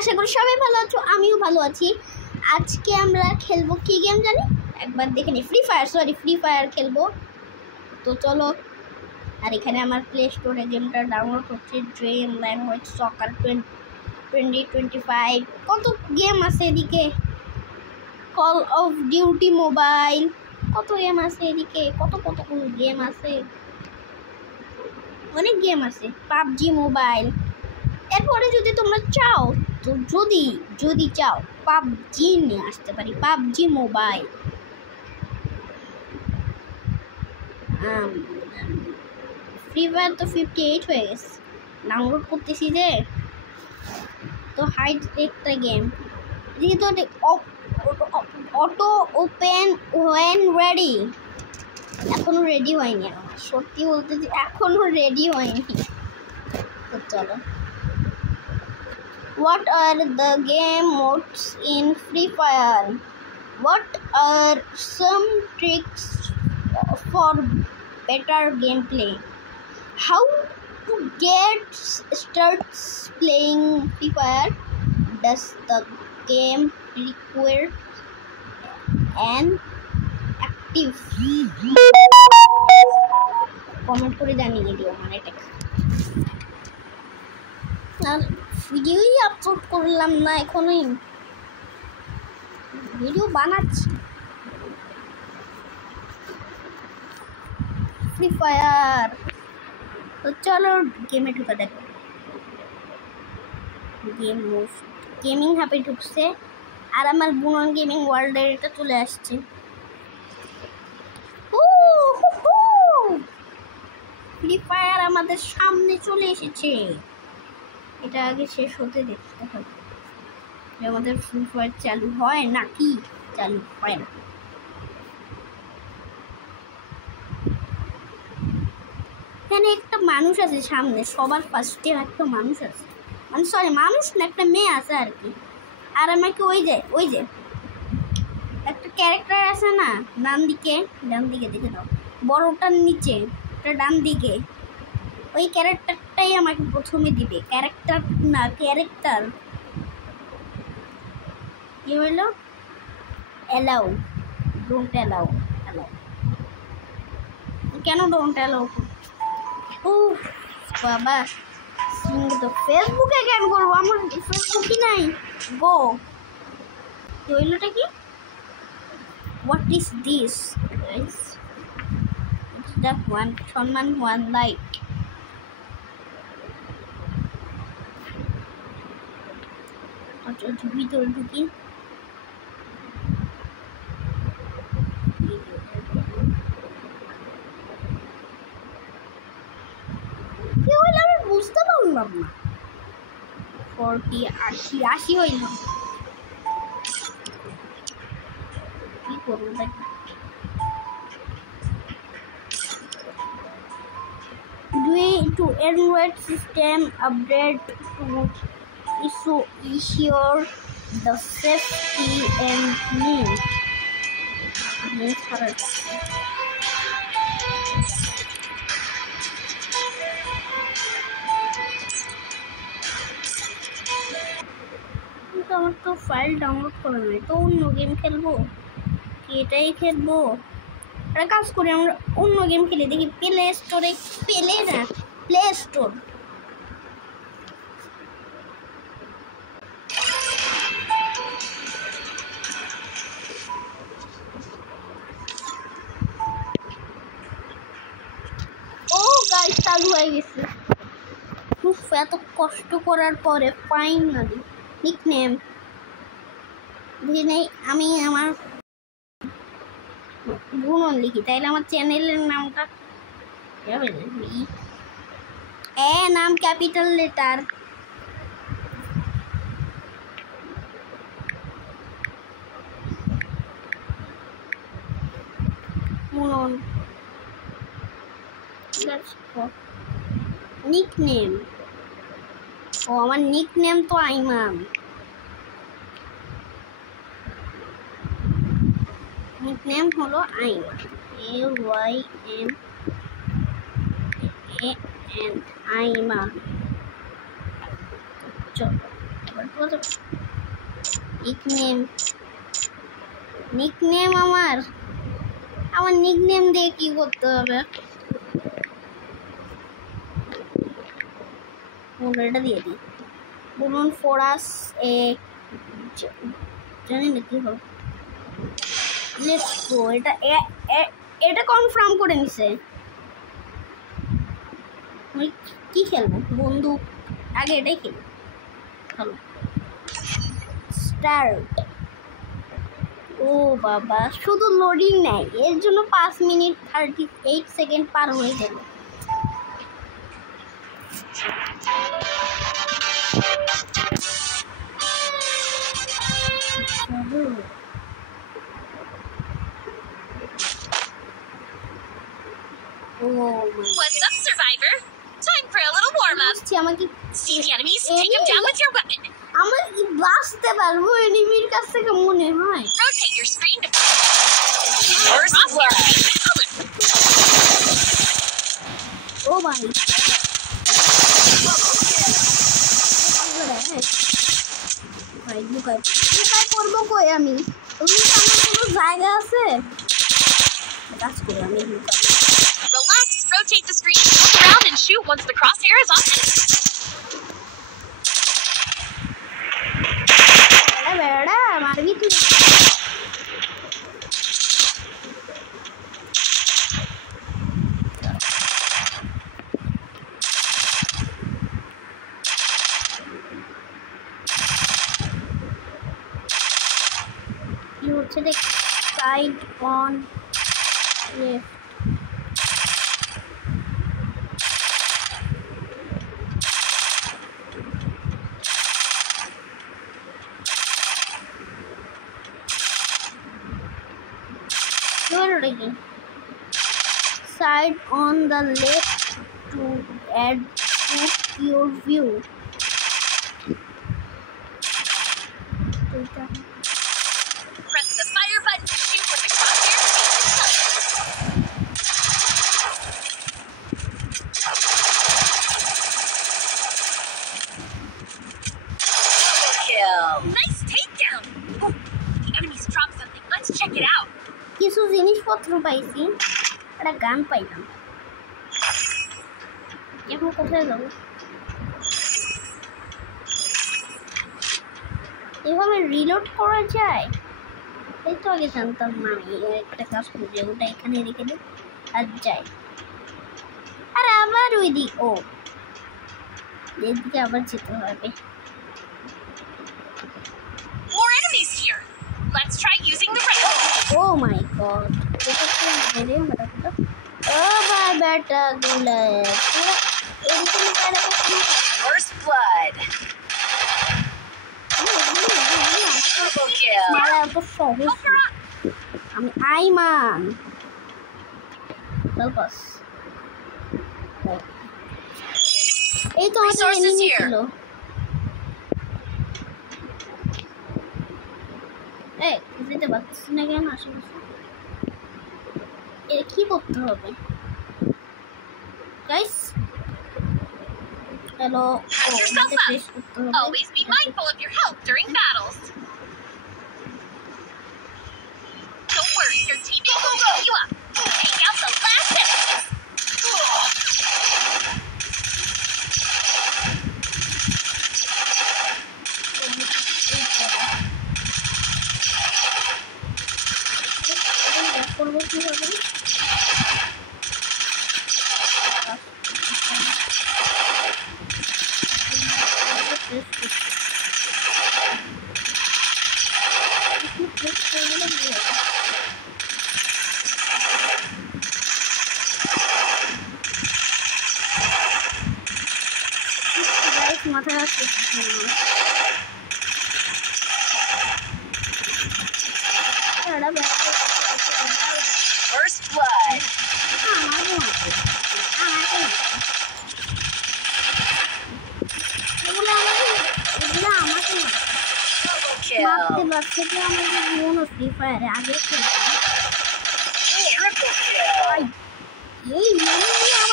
আশা করি সবাই ভালো আছো, আমিও ভালো আছি। আজকে আমরা খেলবো কি গেম জানি, একবার দেখে নি। ফ্রি ফায়ার খেলবো। তো চলো। আর এখানে আমার প্লে স্টোরে গেমটা ডাউনলোড হচ্ছে, ড্রিম ল্যাঙ্গুয়েজ সকার 2025। কত গেম আছে এদিকে, কল অফ ডিউটি মোবাইল, কত গেম আছে এদিকে, কত গেম আছে, অনেক গেম আছে। PUBG mobile. এরপরে যদি তোমরা চাও, তো যদি চাও পাবজি নিয়ে আসতে পারি, পাবজি মোবাইল। ফ্রি ফায়ার তো 58 হয়ে গেছে, ডাউনলোড করতেছি যে। তো হাইড একটা গেম যেহেতু অটো ওপেন ওয়েন রেডি, এখনো রেডি হয়নি। সত্যি বলতে যে এখনো রেডি হয়নি। তো চলো। What are the game modes in Free Fire? What are some tricks for better gameplay? How to get started playing Free Fire? Does the game require an active? Comment করে জানিয়ে দিও আমার এটা। আর ভিডিওই আপলোড করলাম না, এখনই ভিডিও বানাচ্ছি। Free fire. তো চলো গেমে ঢুকে দেখো। গেমিং হাবে ঢুকছে, আর আমার বুনন গেমিং ওয়ার্ল্ডের এটা চলে আসছে। ফ্রি ফায়ার আমাদের সামনে চলে এসেছে। এটা আগে শেষ হতে দেখতে হবে, আমাদের ফ্রি ফায়ার চালু হয় নাকি চালু হয় না। এখানে একটা মানুষ আছে সামনে, সবার ফার্স্টে একটা মানুষ আছে, মানে সরি মানুষ না, একটা মেয়ে আছে আর কি। আর আমাকে ওই যে একটা ক্যারেক্টার আছে না, ডান দিকে দেখে দাও, বড়টার নিচে একটা ডান দিকে, ওই ক্যারেক্টারটাই আমাকে প্রথমে দিবে। ক্যারেক্টার কি হইল? Allow, don't allow. কেন ডোন্ট অ্যালাউ? ও বাবা, তো ফেসবুকে কেন করবো? আমার ফেসবুকই নাই। গো, কি হইলটা কি? What is this guys? It's the সম্মান ওয়ান লাইক। ভিতরে ঢুকি। বুঝতে পারলাম না। 40 80 হইল। কি করবো দেখি। To Android system update to ensure the safety and needs. আমার তো ফাইল ডাউনলোড করে নেই, তো অন্য গেম খেলবো কি এটাই খেলবো? একটা কাজ করি, আমরা অন্য গেম খেলে দেখি। প্লে স্টোরে, প্লে স্টোর। ও গাইস, চালু হয়ে গেছে। এত কষ্ট করার পরে ফাইনালি নিকনেম নেই। আমি আমার বুনন লিখি, তাইলে আমার চ্যানেলের নামটা নাম ক্যাপিটাল লেটার। বুনন নিকনেম। ও আমার নিকনেম তো আইমান। নিকনেম হলো আইমান, AYMAN আইমান। চলো নিকনেম আমার নিকনেম দিয়ে কি করতে হবে? এটা দিয়ে দিই। বলুন ফোরাস এ জানি না কি হবে। Let's go. এটা কনফার্ম করে নিছে। কি খেলবো? বন্দুক আগে এটাই খেলি। চলো স্টার্ট। ও বাবা, শুধু লোডিং নেই, এর জন্য 5 মিনিট 38 সেকেন্ড পার হয়ে গেল। What's up, survivor? Time for a little warm-up. See the enemies? Take them down with your weapon. আমরা কি বাঁচতে পারবো এনিমির কাছ থেকে মনে হয়? Rotate your screen to first blood. ও ভাই, লুকাই করবো কই আমি? আমার কোনো জায়গা আছে? কাজ করে আমি লুকাই। Relax, rotate the screen, look around and shoot once the crosshair is on. বেড়া মারবি তুই? You select side on left. Again. Side on the left to add to your view. Press the fire button to shoot when the crosshair kill. Nice takedown. Oh, the enemies dropped something. Let's check it out. কিছু জিনিসপত্র পাইছি, একটা গান পাইলাম। এখন কোথায় যাবো? এভাবে রিলোড করা যায়? এই তো আগে জানতাম না। একটা কাজ করবে, ওটা এখানে রেখে দিই আর যাই। আর আবার ওই দিক, ও এদিকে আবার যেতে হবে। More enemies here. Let's try using the rifle. Oh my god. Oh my beta gula. First blood. Triple kill. আমি আইমান। Help us. এই তো আমাদের এনিমি ছিল। এই যেতে পারছি না কেন? আশেপাশে কি করতে হবে guys? Hello, Patch yourself up. Always be mindful of your health during battles. Don't worry, your teammates will pick you up. Take out the last enemies. করবো কিভাবে? মাথায় রাখতে First blood. Double kill. Free Fire আগে Triple kill. এই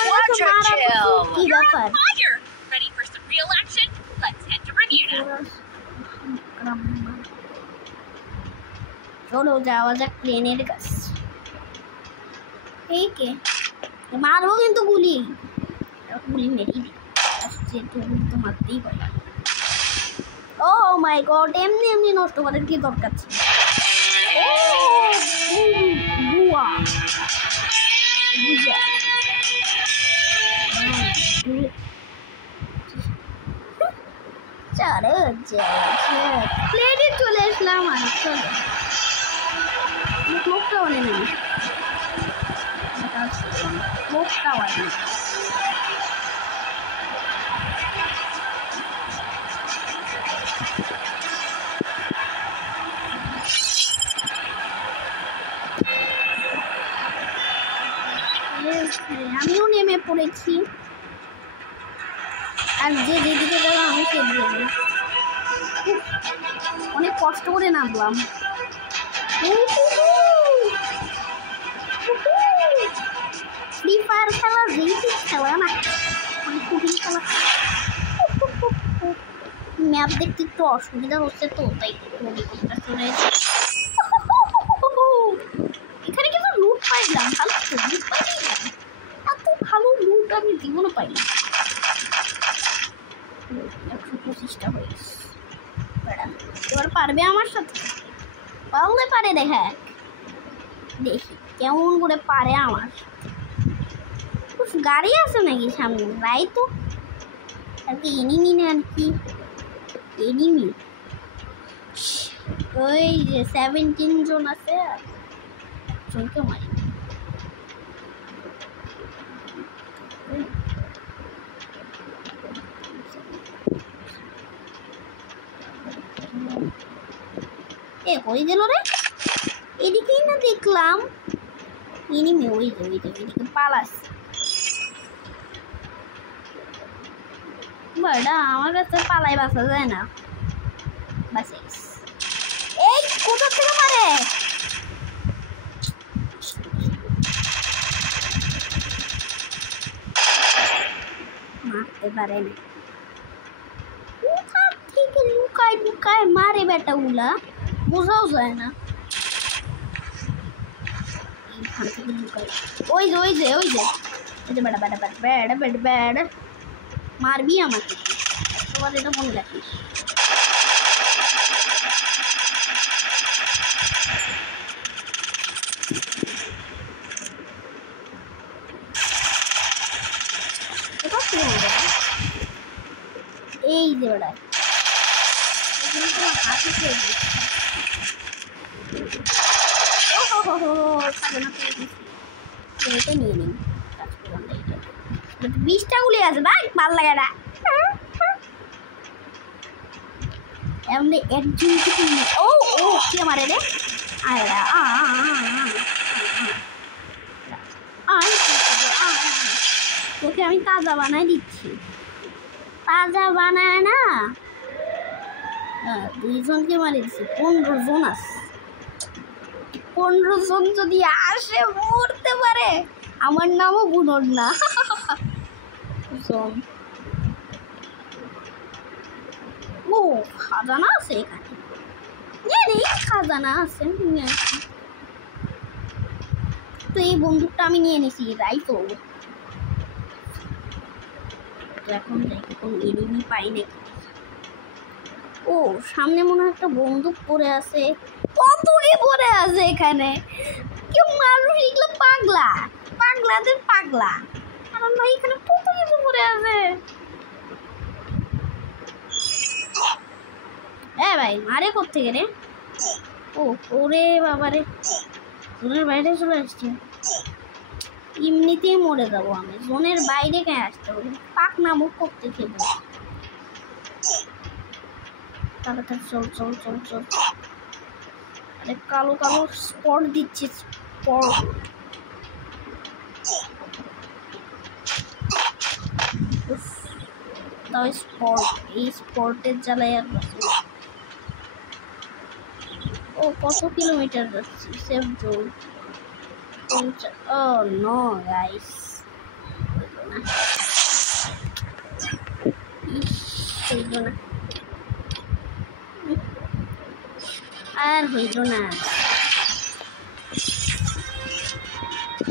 Quadra kill. কি You're ব্যাপার? on fire. Ready for some real action? Let's head to Bermuda. চলো যাওয়া যাক প্লেনের কাছে। এই কে মারবো কিন্তু গুলি মেরেই দিই, তো মারতেই পারি। ও মাই গড, এমনি নষ্ট করার কি দরকার ছিল? প্লেনে চলে আসলাম। আর চলো মুখটা অনেক নেই, মুখটা অনেক আমিও নেমে পড়েছি। আর যেদিকে যাবো আমি সেদিকে অনেক কষ্ট করে নামলাম। ফ্রি ফায়ার খেলা যেই খেলা না, অনেক কঠিন খেলা। ম্যাপ দেখতে একটু অসুবিধা হচ্ছে তো, তাই এখানে কিন্তু লুট পাইলাম, ভালো লুট পাইলাম। এত ভালো লুট আমি জীবনও পাইনি। 125টা হয়েছে। এবার পারবে আমার সাথে? পারলে পারে, দেখি কেমন করে পারে আমার। গাড়ি আছে নাকি সামনে? রাই তো আর কি এনিমি না, আর কি এনিমি। ওই যে 17 জন আছে, জনকে মারি। এ কই গেল রে? এদিকেই না দেখলাম এনিমি। ওই যে এদিকে পালাস। বাড়া আমার কাছে পালাই বাসা যায় না। বাসে এই কোথা থেকে মারে? মারতে পারে না। কোথা থেকে লুকায় মারে বেটা গুলা, বোঝাও যায় না। এইখান থেকে লুকায়। ওই যে বেড়া মারবি আমাকে, সবার এটা মনে রাখিস। এই যে বেড়া নিয়ে নিন 20টা গুলি আছে ভাই, ভাল লাগে না। এমনি একজন ও কে মারে রে? তোকে আমি তাজা বানাই দিচ্ছি। তাজা বানায় না, 2 জনকে মারি দিচ্ছি। 15 জন আছে। 15 জন যদি আসে মরতে পারে, আমার নামও বুনোর না। ও খাজানা আছে এখানে, খাজানা আছে। তো এই বন্দুকটা আমি নিয়ে নিছি, রাইফেল। এখন দেখি কোন এনিমি পাই নাকি। ও সামনে মনে হয় একটা বন্দুক পড়ে আছে। কতই পড়ে আছে এখানে। কেউ মানুষ এগুলো পাগলাদের পাগলা। কারণ ভাই এখানে কত কিছু পড়ে আছে। ভাই মারে কোত্থেকে রে? ওরে বাবারে, জোনের বাইরে চলে আসছে। এমনিতেই মরে যাবো আমি, জোনের বাইরে কেন আসতে হবে? পাক না মুখ করতে খেলবো। তাড়াতাড়ি চল। আরে কালো স্পট দিচ্ছে, স্পট। তাই স্পট, এই স্পটের জ্বালায় আর ও কত কিলোমিটার যাচ্ছি? Safe zone. Oh no guys, আর হইল না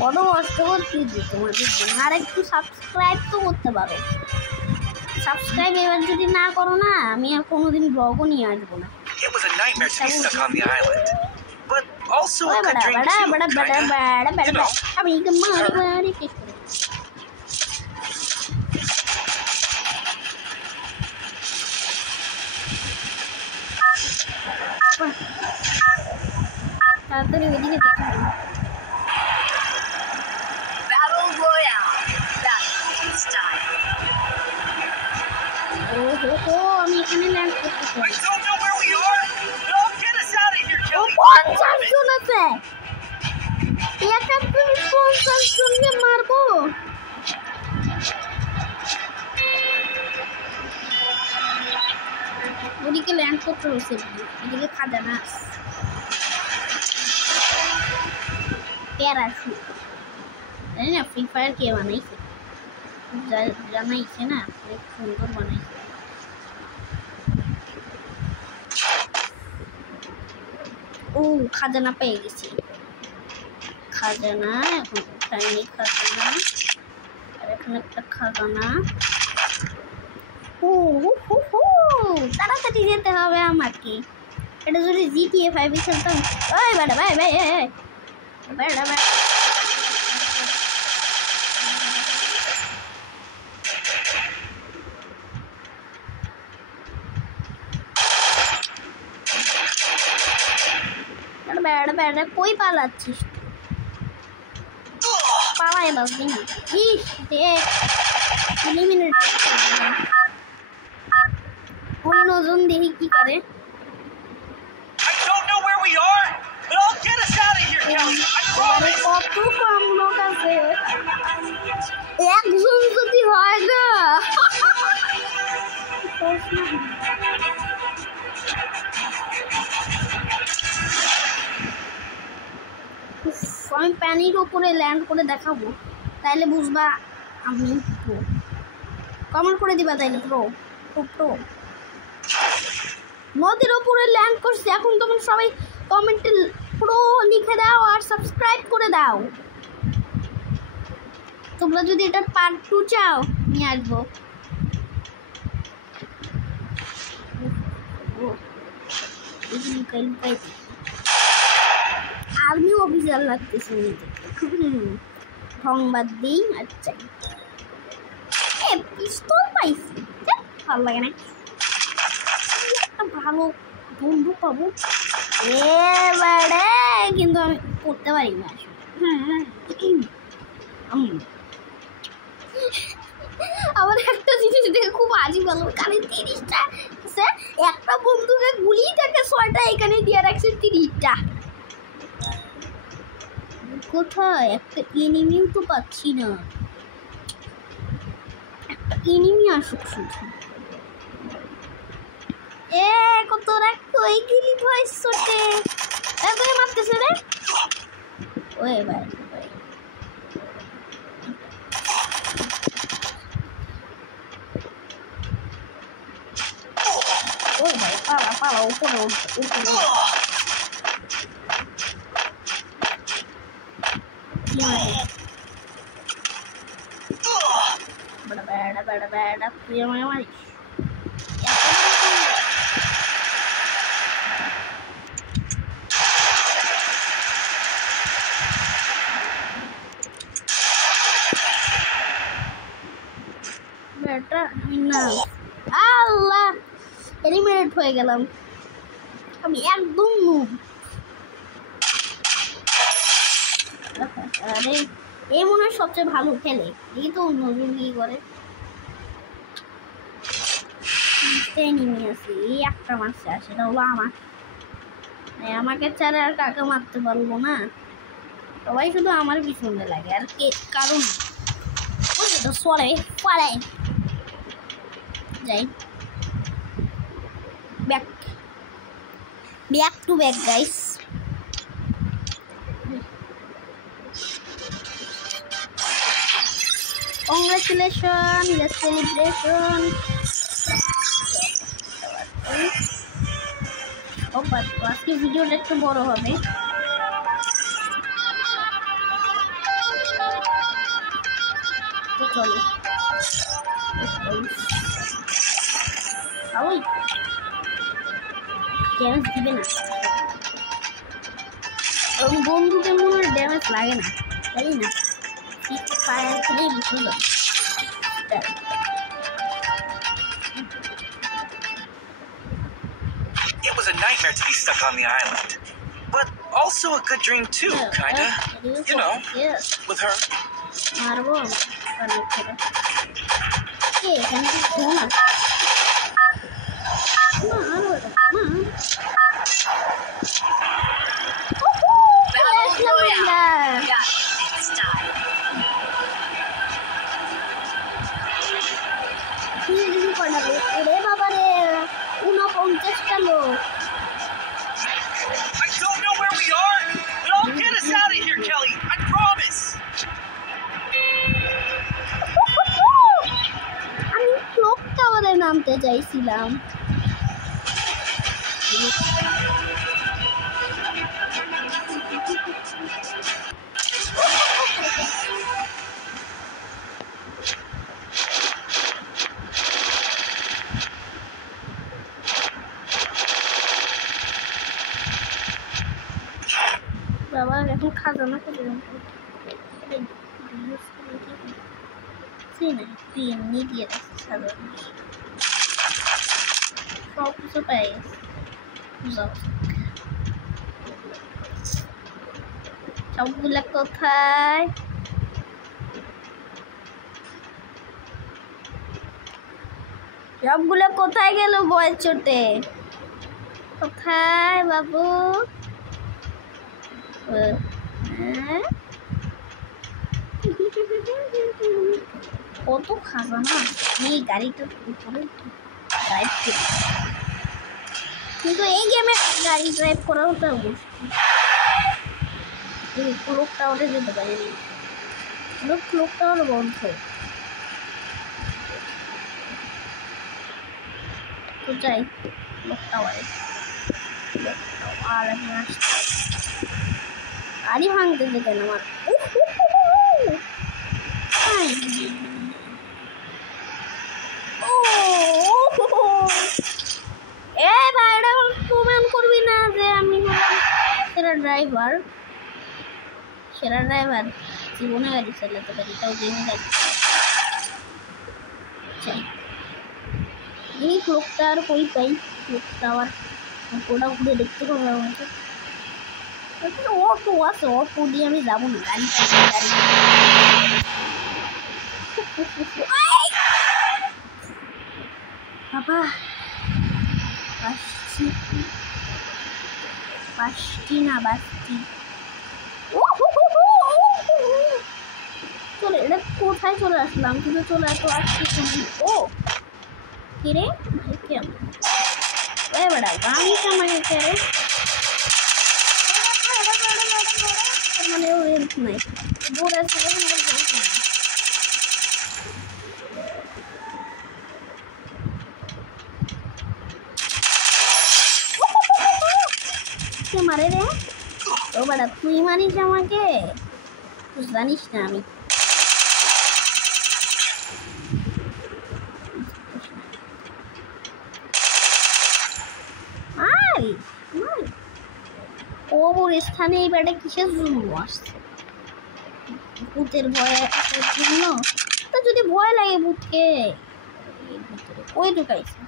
বড় কষ্ট করতেছি তোমাদের জন্য আর একটু সাবস্ক্রাইব তো করতে পারো সাবস্ক্রাইব এবার যদি না করো না আমি আর কোনোদিন ব্লগও নিয়ে আসবো না It was a nightmare to be stuck on the island, but also a good dream too, kinda. You know. আমি মারি শেষ করে তাড়াতাড়ি ওইদিকে যেতে হবে Battle Royale. Battle style. ও আমি এখানে ল্যান্ড করতে চাই I don't know where we are, but I'll get us out of here, Kelly. 50 জন আছে একা তুমি 50 জনকে মারবো ওদিকে ল্যান্ড করতে হয়েছে এদিকে খাজানা প্যারাশুট জানি না ফ্রি ফায়ার কে বানাইছে জানাইছে না অনেক সুন্দর বানাইছে ও খাজানা পেয়ে গেছি খাজানা এখন উঠাইনি খাজানা আর এখানে একটা খাজানা তাড়াতাড়ি যেতে হবে আমাকে এটা যদি জিটিএ 5 খেলতাম ওই বাড়া ভাই ভাই বাড়া বাড়া বেড়া কই পালাচ্ছিস পালাই বাসবি না ইস দেখ এলিমিনেট অন্যজন দেখি কি করে I don't know where we are, but I'll get us out of here, Kelly. I promise. কত কম লোক আছে একজন যদি হয় না আমি প্যানির উপরে ল্যান্ড করে দেখাবো তাইলে বুঝবা আমি প্রো কমেন্ট করে দিবা তাইলে প্রো প্রো নদীর উপরে ল্যান্ড করছি এখন তোমরা সবাই কমেন্টে প্রো লিখে দাও আর সাবস্ক্রাইব করে দাও তোমরা যদি এটা পার্ট 2 চাও নিয়ে আসবো আর্মি অফিসার লাগতেছে সংবাদ দিই আচ্ছা পিস্তল পাইছি ভালো লাগে না একটা ভালো বন্ধু পাবো এবারে কিন্তু আমি করতে পারি না আমার একটা জিনিস দেখে খুব আজই ভালো কারণ 30টা একটা বন্ধুকে গুলি থেকে 6টা এখানে দিয়ে রাখছে 30টা কোথায় একটা এনিমিও তো পাচ্ছি না একটা এনিমি আসুক শুধু কত রাখতো এই গিলি ভয়েস ছোটে এত মারতেছে রে ওই ভাই ওই ভাই পালা উপরে বেড়া তুই আমায় মারিস বেটা না আল্লাহ এলিমিনেট হয়ে গেলাম আমি একদম নুব আরে এই মনে হয় সবচেয়ে ভালো খেলে এই তো অন্যজন কি করে এনিমি আছে এই একটা মারছে আর সেটা হলো আমাকে ছাড়া আর কাকে মারতে পারবো না সবাই শুধু আমার পিছনে লাগে আর কে কারণ ওই তো সরে পালাই যাই back to back guys congratulations the celebration oh আজকে ভিডিওটা একটু বড় হবে। চলো ওই ড্যামেজ দিবে না, বন্ধুকে মনে হয় ড্যামেজ লাগে না, জানি না ফায়ার করেই বুঝতে পারি। It was a nightmare to be stuck on the island, but also a good dream too, kinda. You know, with her. মারবো এখানে কি ঘুম আছে? ওরে বাবা রে 49টা লোক। I don't know where we are, but I'll get us out of here, Kelly. I promise. আমি ক্লক টাওয়ারে নামতে চাইছিলাম। বাবা এখন খাজানা করে এমনি দিয়ে রাখছে সাধারণ সব কিছু পেয়ে গেছে। সবগুলা কোথায়? সবগুলো কোথায় গেল বয়ের চোটে? কোথায় বাবু? কত খাজানা এই গাড়িটার উপরে ড্রাইভ করে, কিন্তু এই গেমে গাড়ি ড্রাইভ করাও তো অবশ্যই। ক্লক টাওয়ারে যেতে পারিনি, ক্লক টাওয়ার বন্ধ। তো যাই ক্লক টাওয়ারে, আর আমি আসতে গাড়ি ভাঙতেছে কেন আমার? এ ভাইরা প্রমাণ করবি না যে আমি হলাম সেরা ড্রাইভার। সেরা ড্রাইভার জীবনে গাড়ি চালাতে পারি, তাও জেনে গাড়ি এই ক্লক টাওয়ার কই পাই? ক্লক টাওয়ার ওটা ঘুরে দেখতে পাবো আমাকে। অটো আছে, অটো দিয়ে আমি যাবো না, গাড়ি গাড়ি বাবা বাসটি না বাসটি। চলে এটা কোথায় চলে আসলাম? কিন্তু চলে আসো আসছি। ও কিরে কেমন বেড়া গাড়ি কামাই করে মানে ও হেল্প নাই বোর্ড আছে কে মারে রে? ও বেড়া তুই মারিস আমাকে? তুই জানিস না আমি ওর স্থানে এই ব্যাটে কিসের জন্য আসছে? ভূতের ভয়ে জন্য? তো যদি ভয় লাগে ভূতকে ওই ঢুকাইছে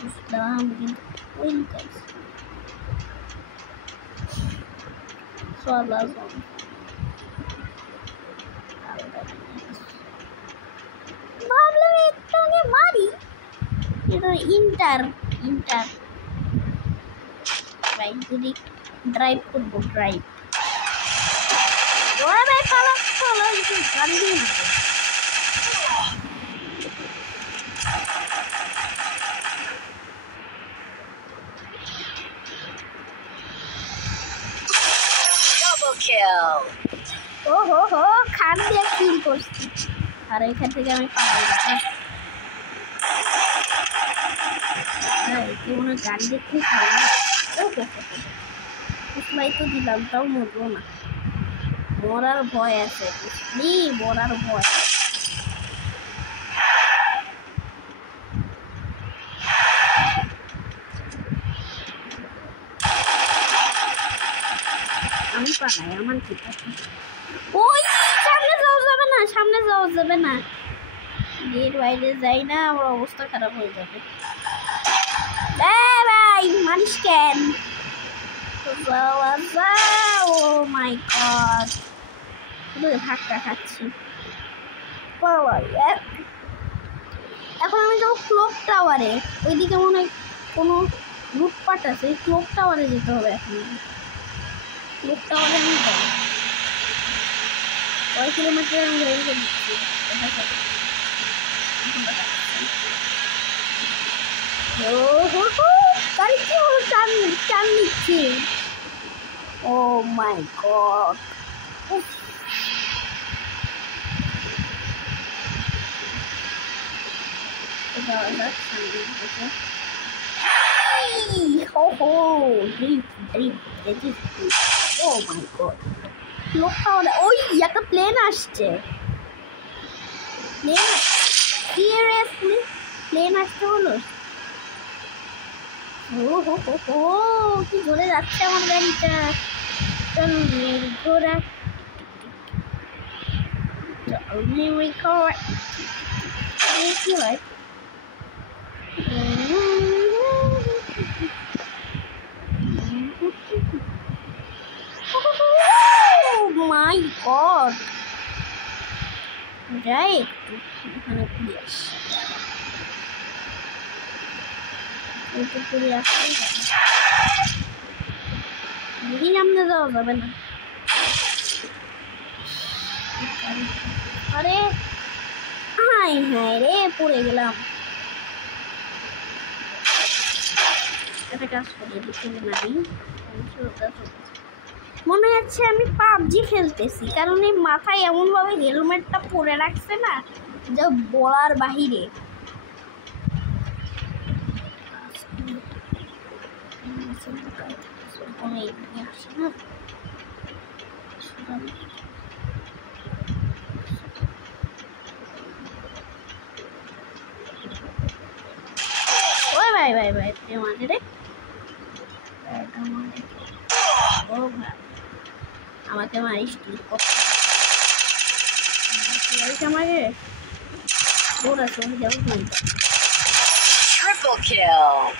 বুঝলাম, কিন্তু ওই ঢুকাইছে ভাবলাম একটু আগে মারি। এটা ইন্টার যদি ড্রাইভ করবো ড্রাইভ গাড়ি ও হো হো খান দিয়ে কিল করছি, আর এখান থেকে আমি পালাই মনে গাড়ি দেখতে ভালো ভাই তো দিলাম তাও মরবো না মরার ভয় আছে বুঝলি মরার ভয় আমি পালাই আমার ঠিক আছে ওই সামনে যাওয়া যাবে না গেট বাইরে যাই না আমার অবস্থা খারাপ হয়ে যাবে ভাই মানিস কেন ও মাই গড ধাক্কা খাচ্ছি এখন আমি যাবো ক্লক টাওয়ারে ওইদিকে মনে হয় কোনো লুটপাট আছে ওই ক্লক টাওয়ারে যেতে হবে এখন ক্লক টাওয়ারে আমি যাবো কয় কিলোমিটার আমি রেখে দিচ্ছি গাড়ি কি হলো টান নিচ্ছি ও মাই গড ওই একটা প্লেন আসছে সিরিয়াসলি প্লেন আসতে হলো ও কি জোরে যাচ্ছে আমার গাড়িটা ঘোরা কি হয় মাই গড যাই একটু এখানে ঘুরে আসি সামনে যাওয়া যাবে না আরে হাই হাই রে পড়ে গেলাম একটা কাজ করি নাই মনে হচ্ছে আমি পাবজি খেলতেছি কারণ এই মাথায় এমনভাবে হেলমেটটা পরে রাখছে না যা বলার বাহিরে ওই ভাই ভাই ভাই মাঝে রে আমাকে মারিস আমাকে ওরা চলে যাবো Triple kill.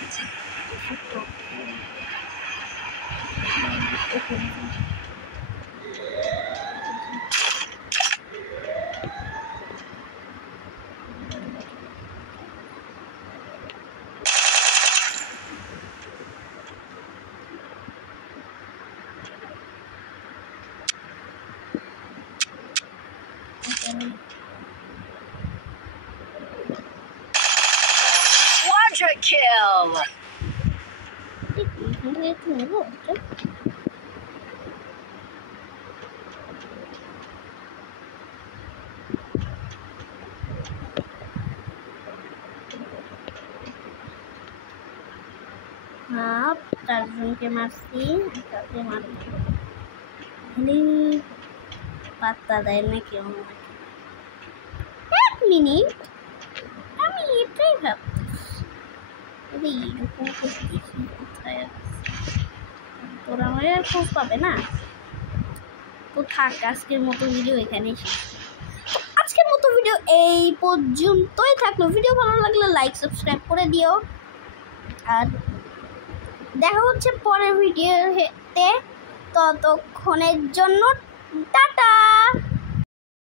Quadra kill. চারজনকে মারছি তাকে মারছি পাত্তা দেয় না কেউ এক মিনিট আমি এটাই ভাবছি এইরকম করতেছি কোথায় তোরা আমার আর খোঁজ পাবে না তো থাক আজকের মতো ভিডিও এখানেই শেষ আজকের মতো ভিডিও এই পর্যন্তই থাকলো ভিডিও ভালো লাগলে লাইক সাবস্ক্রাইব করে দিও আর দেখা হচ্ছে পরের ভিডিওতে ততক্ষণের জন্য টাটা।